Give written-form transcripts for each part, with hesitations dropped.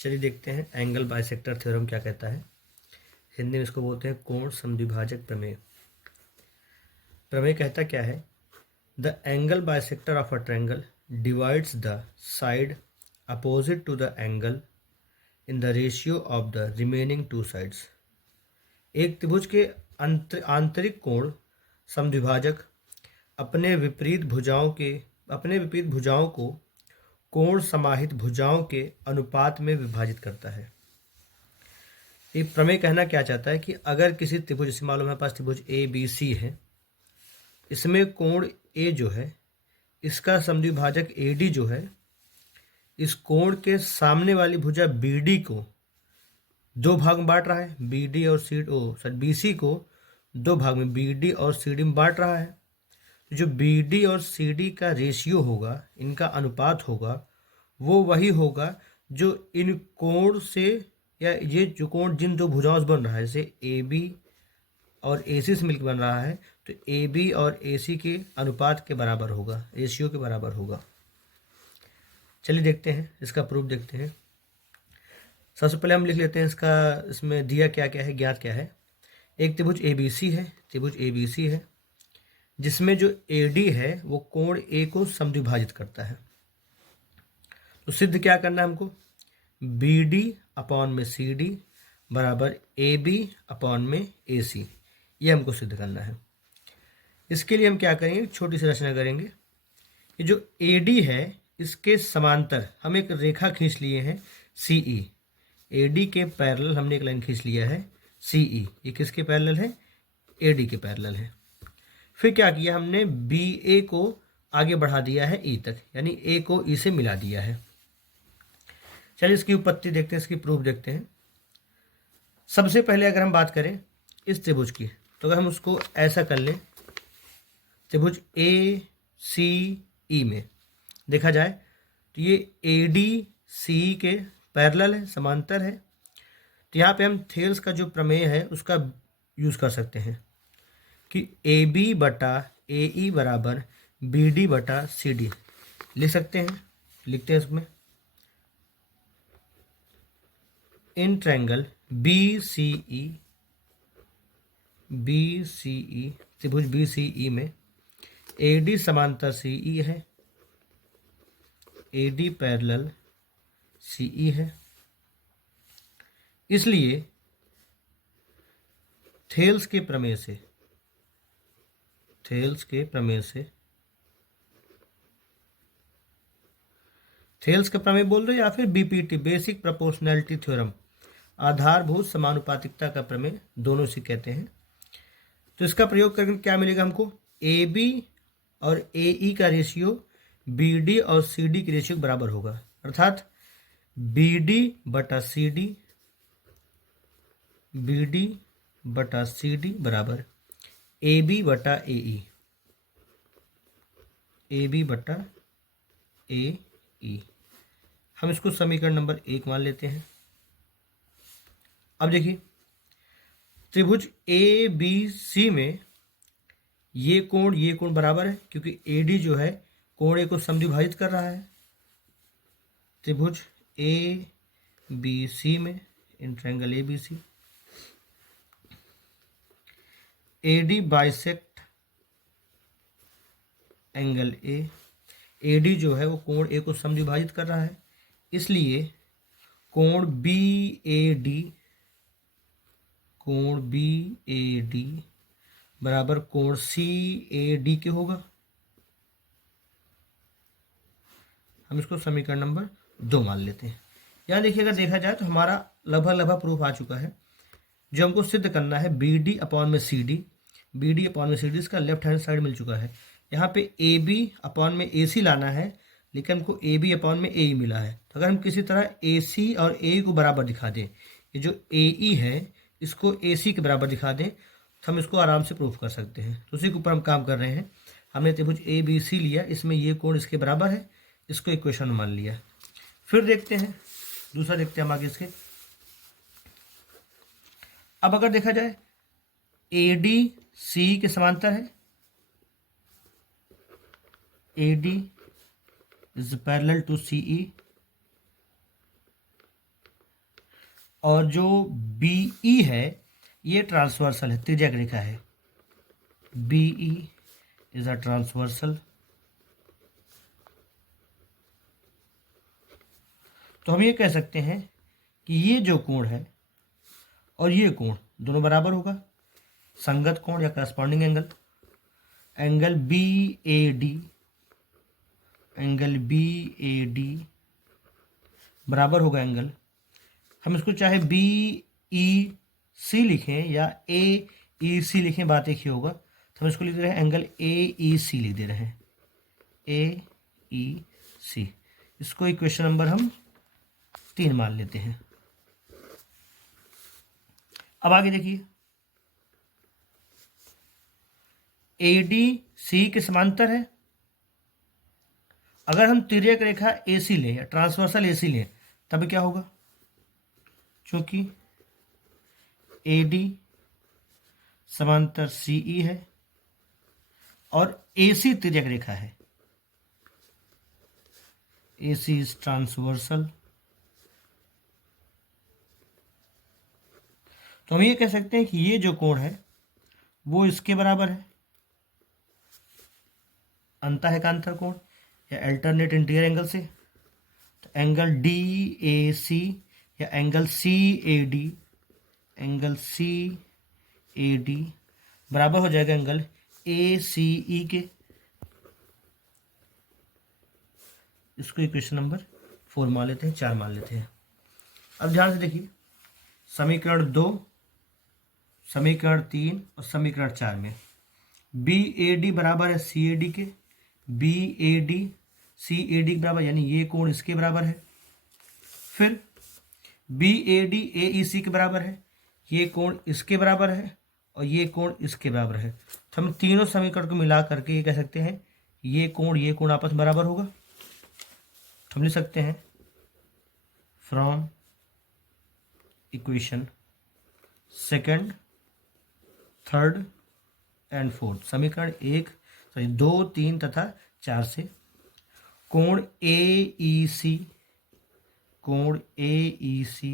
चलिए देखते हैं एंगल बाइसेक्टर थ्योरम क्या कहता है। हिंदी में इसको बोलते हैं कोण समद्विभाजक प्रमेय। प्रमेय कहता क्या है, the angle bisector of a triangle divides the side opposite to the angle in the ratio of the remaining two sides. एक त्रिभुज के आंतरिक कोण समद्विभाजक अपने विपरीत भुजाओं को कोण समाहित भुजाओं के अनुपात में विभाजित करता है। ये प्रमेय कहना क्या चाहता है कि अगर किसी त्रिभुज, जैसे मालूम है पास त्रिभुज ए बी सी है, इसमें कोण ए जो है इसका समद्विभाजक ए डी जो है इस कोण के सामने वाली भुजा बी डी को दो भाग में बांट रहा है। बी डी और बी सी को दो भाग में बी डी और सी डी में बांट रहा है। जो बी डी और सी डी का रेशियो होगा, इनका अनुपात होगा, वो वही होगा जो इन कोण से, या ये जो कोण जिन दो भुजाओं से बन रहा है, जैसे ए बी और ए सी से मिलकर बन रहा है, तो ए बी और ए सी के अनुपात के बराबर होगा, रेशियो के बराबर होगा। चलिए देखते हैं, इसका प्रूफ देखते हैं। सबसे पहले हम लिख लेते हैं इसमें दिया क्या क्या है, ज्ञात क्या है। एक त्रिभुज ए बी सी है, त्रिभुज ए बी सी है जिसमें जो ए डी है वो कोण ए को समद्विभाजित करता है। तो सिद्ध क्या करना है हमको, बी डी अपॉन में सी डी बराबर ए बी अपॉन में ए सी, ये हमको सिद्ध करना है। इसके लिए हम क्या करेंगे, छोटी सी रचना करेंगे। ये जो ए डी है इसके समांतर हम एक रेखा खींच लिए हैं सी ई। ए डी के पैरेलल हमने एक लाइन खींच लिया है सी ई। ये किसके पैरेलल है, ए डी के पैरेलल है। फिर क्या किया हमने, बी ए को आगे बढ़ा दिया है ई तक, यानी ए को ई से मिला दिया है। चलिए इसकी उत्पत्ति देखते हैं, इसकी प्रूफ देखते हैं। सबसे पहले अगर हम बात करें इस त्रिभुज की, तो अगर हम उसको ऐसा कर लें, त्रिभुज ए सी ई में देखा जाए तो ये ए डी सी के पैरेलल है, समांतर है। तो यहाँ पे हम थेल्स का जो प्रमेय है उसका यूज़ कर सकते हैं कि ए बी बटा ए ई बराबर बी डी बटा सी डी लिख सकते हैं। लिखते हैं इसमें, इन ट्रायंगल बी सी ई त्रिभुज बी सी ई में ए डी समांतर सी ई है, ए डी पैरेलल सी ई है। इसलिए थेल्स के प्रमेय से थेल्स का प्रमेय बोल रहे, या फिर बीपीटी बेसिक प्रोपोर्शनैलिटी थ्योरम, आधारभूत समानुपातिकता का प्रमेय, दोनों से कहते हैं। तो इसका प्रयोग करके क्या मिलेगा हमको, ए बी और ए ई का रेशियो बी डी और सी डी के रेशियो के बराबर होगा, अर्थात बी डी बटा सी डी बराबर ए बी बटा ए ई। हम इसको समीकरण नंबर 1 मान लेते हैं। अब देखिए, त्रिभुज ए बी सी में ये कोण बराबर है, क्योंकि ए डी जो है कोण ए को समद्विभाजित कर रहा है। त्रिभुज ए बी सी में, in triangle A B C, A D bisect angle A D जो है वो कोण ए को समद्विभाजित कर रहा है। इसलिए कोण बी ए डी बराबर कोण सी ए डी के होगा। हम इसको समीकरण नंबर 2 मान लेते हैं। यहाँ देखिए, अगर देखा जाए तो हमारा लगभग प्रूफ आ चुका है। जो हमको सिद्ध करना है बी डी अपॉन में सी डी, इसका लेफ्ट हैंड साइड मिल चुका है। यहाँ पे ए बी अपॉन में ए सी लाना है, लेकिन हमको ए बी अपॉन में ए ई मिला है। तो अगर हम किसी तरह ए सी और ए को बराबर दिखा दें, ये जो ए ई है इसको ए सी के बराबर दिखा दें, तो हम इसको आराम से प्रूफ कर सकते हैं। तो उसी के ऊपर हम काम कर रहे हैं। हमने त्रिभुज ए बी सी लिया, इसमें ये कोण इसके बराबर है, इसको इक्वेशन में मान लिया। फिर देखते हैं, दूसरा देखते हैं हम आगे इसके। अब अगर देखा जाए ए डी सी के समांतर है, A D is parallel to C E, और जो बी ई है ये ट्रांसवर्सल है, त्रिज्यक रेखा है। B E is a transversal. तो हम ये कह सकते हैं कि ये जो कोण है और ये कोण दोनों बराबर होगा, संगत कोण या corresponding angle. Angle B A D, angle B A D बराबर होगा एंगल, हम इसको चाहे बी ई सी लिखें या ए ई सी लिखें, बात एक ही होगा। तो हम इसको लिख रहे हैं एंगल ए ई सी लिख दे रहे हैं, ए ई सी। इसको इक्वेशन नंबर हम 3 मान लेते हैं। अब आगे देखिए, ए डी सी के समांतर है। अगर हम तिर्यक रेखा ए सी लें या ट्रांसवर्सल ए सी लें तब क्या होगा, चूंकि ए डी समांतर सी ई है और ए सी तिर्यक रेखा है, ए सी इज ट्रांसवर्सल। तो हम ये कह सकते हैं कि ये जो कोण है वो इसके बराबर है, अंतः का अंतर कोण या अल्टरनेट इंटीरियर एंगल से। तो एंगल डी ए सी या angle C A D, angle C A D बराबर हो जाएगा एंगल ए सी ई के। इसको इक्वेशन नंबर 4 मान लेते हैं, 4 मान लेते हैं। अब ध्यान से देखिए, समीकरण 2, समीकरण 3 और समीकरण 4 में बी ए डी बराबर है सी ए डी के, B A D C A D के बराबर, यानी ये कोण इसके बराबर है। फिर बी ए डी ए ई सी के बराबर है, ये कोण इसके बराबर है और ये कोण इसके बराबर है। तो हम तीनों समीकरण को मिला करके ये कह सकते हैं ये कोण आपस में बराबर होगा। तो हम लिख सकते हैं फ्रॉम इक्वेशन 2, 3 एंड 4, समीकरण 2, 3 तथा 4 से कोण ए ई सी, कोण ए ई सी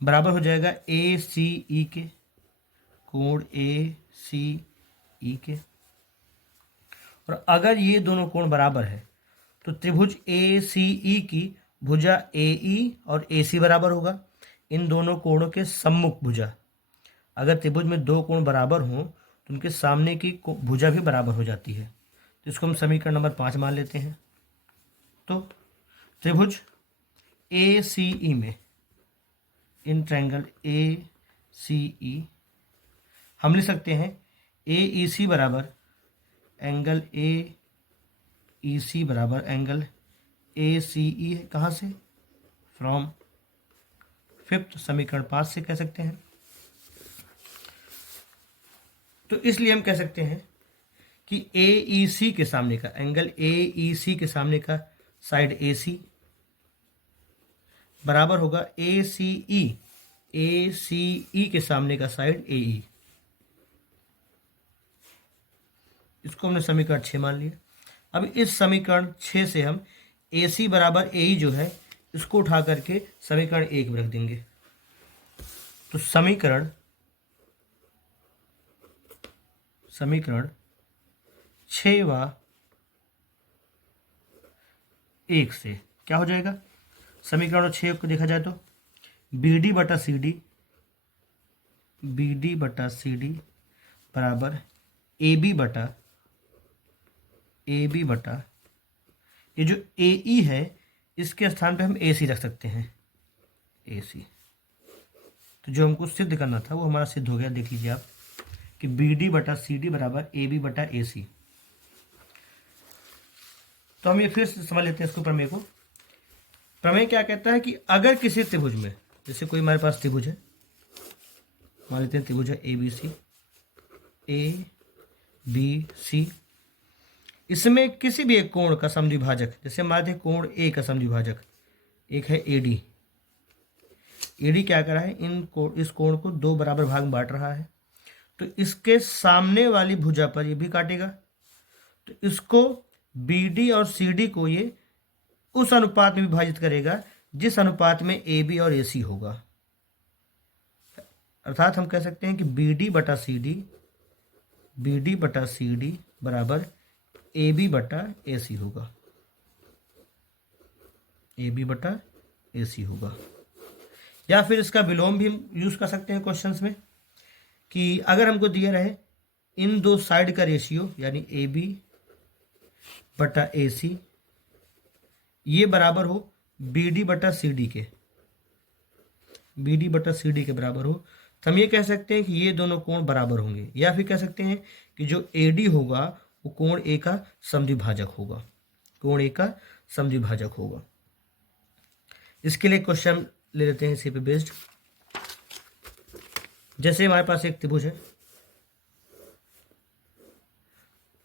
बराबर हो जाएगा ए सी ई के, कोण ए सी ई के। और अगर ये दोनों कोण बराबर है तो त्रिभुज ए सी ई की भुजा ए ई और ए सी बराबर होगा, इन दोनों कोणों के सम्मुख भुजा। अगर त्रिभुज में 2 कोण बराबर हों तो उनके सामने की भुजा भी बराबर हो जाती है। तो इसको हम समीकरण नंबर 5 मान लेते हैं। तो त्रिभुज ए सी ई में, इन ट्रायंगल ए सी ई, हम लिख सकते हैं ए ई सी बराबर एंगल ए ई सी बराबर एंगल ए सी ई है। कहाँ से, फ्रॉम 5th समीकरण 5 से कह सकते हैं। तो इसलिए हम कह सकते हैं कि ए ई सी के सामने का एंगल, ए ई सी के सामने का साइड ए सी बराबर होगा ए सी ई के सामने का साइड ए ई। इसको हमने समीकरण 6 मान लिया। अब इस समीकरण 6 से हम ए सी बराबर ए ई जो है इसको उठा करके समीकरण 1 में रख देंगे। तो समीकरण 6 व 1 से क्या हो जाएगा, समीकरण 6 को देखा जाए तो बी डी बटा सी डी, बी डी बटा सी डी बराबर ए बी बटा ये जो ए ई है इसके स्थान पे हम ए सी रख सकते हैं, ए सी। तो जो हमको सिद्ध करना था वो हमारा सिद्ध हो गया। देख लीजिए आप कि बी डी बटा सी डी बराबर ए बी बटा ए सी। तो हम ये फिर से समझ लेते हैं इसको, प्रमेय को। प्रमेय क्या कहता है कि अगर किसी त्रिभुज में, जैसे कोई हमारे पास त्रिभुज है, मान लेते हैं त्रिभुज है A B C, A B सी, इसमें किसी भी एक कोण का समद्विभाजक, जैसे मान लेते हैं कोण ए का समद्विभाजक एक है ए डी। ए डी क्या कर रहा है, इस कोण को 2 बराबर भाग में बांट रहा है। तो इसके सामने वाली भुजा पर ये भी काटेगा। तो इसको बी डी और सी डी को ये उस अनुपात में विभाजित करेगा जिस अनुपात में ए बी और ए सी होगा। अर्थात हम कह सकते हैं कि बी डी बटा सी डी बराबर ए बी बटा ए सी होगा, ए बी बटा ए सी होगा। या फिर इसका विलोम भी हम यूज कर सकते हैं क्वेश्चंस में, कि अगर हमको दिया रहे इन दो साइड का रेशियो यानी ए बी बटा ए सी ये बराबर हो बी डी बटा सी डी के, बी डी बटा सी डी के बराबर हो, तो हम ये कह सकते हैं कि ये दोनों कोण बराबर होंगे। या फिर कह सकते हैं कि जो ए डी होगा वो कोण ए का समद्विभाजक होगा, कोण ए का समद्विभाजक होगा। इसके लिए क्वेश्चन ले लेते हैं इसी पे बेस्ड। जैसे हमारे पास एक त्रिभुज है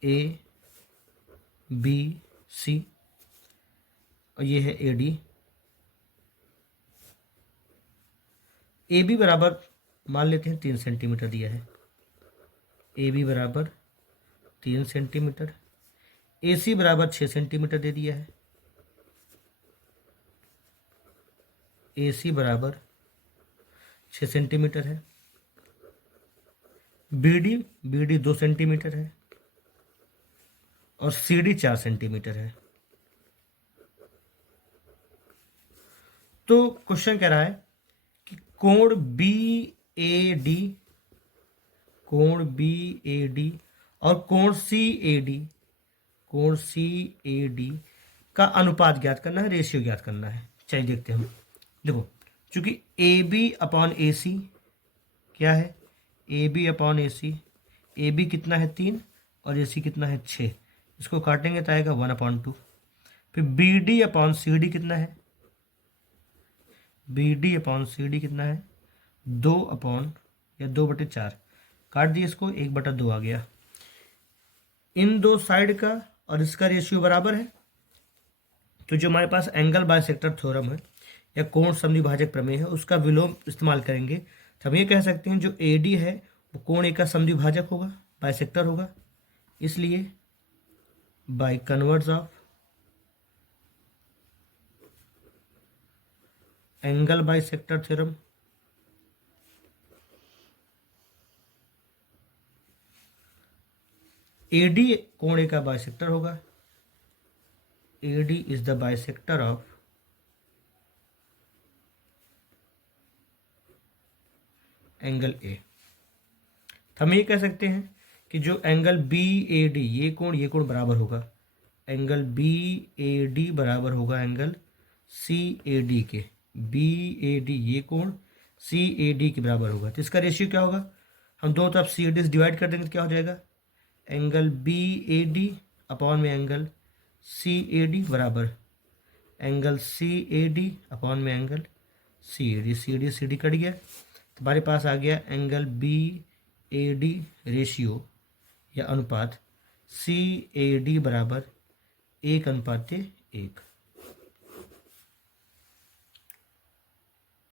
ए बी सी और ये है ए डी। ए बी बराबर मान लेते हैं 3 सेंटीमीटर दिया है, ए बी बराबर 3 सेंटीमीटर, ए सी बराबर 6 सेंटीमीटर दे दिया है, ए सी बराबर 6 सेंटीमीटर है, बी डी 2 सेंटीमीटर है और सी डी 4 सेंटीमीटर है। तो क्वेश्चन कह रहा है कि कोण बी ए डी, कोण बी ए डी और कोण सी ए डी, कोण सी ए डी का अनुपात ज्ञात करना है, रेशियो ज्ञात करना है। चलिए देखते हैं हम। देखो चूंकि ए बी अपॉन ए सी क्या है, A B upon A C, A B कितना है 3 और ए सी कितना है 6, इसको काटेंगे तो आएगा 1/2। फिर B D upon C D कितना है, B D upon C D कितना है 2/4, काट दिए इसको 1/2 आ गया। इन दो साइड का और इसका रेशियो बराबर है, तो जो हमारे पास एंगल बाइसेक्टर थ्योरम है या कोण समद्विभाजक प्रमेय है उसका विलोम इस्तेमाल करेंगे, तो हम ये कह सकते हैं जो ए डी है वो कोण ए का समद्विभाजक होगा, बाइसेक्टर होगा। इसलिए by converse of angle bisector theorem A D कोण ए का बाइसेक्टर होगा, ए D is the bisector of angle A. हम ये कह सकते हैं कि जो एंगल बी ए डी ये कोण बराबर होगा, एंगल बी ए डी बराबर होगा एंगल सी ए डी के, बी ए डी ये कोण सी ए डी के बराबर होगा। तो इसका रेशियो क्या होगा, हम दोनों तरफ सी ए डी से डिवाइड कर देंगे तो क्या हो जाएगा, angle B A D upon में एंगल सी ए डी बराबर angle C A D upon में angle C A D, C D cut गया तो हमारे पास आ गया angle B A D ratio या अनुपात सी ए डी बराबर 1:1।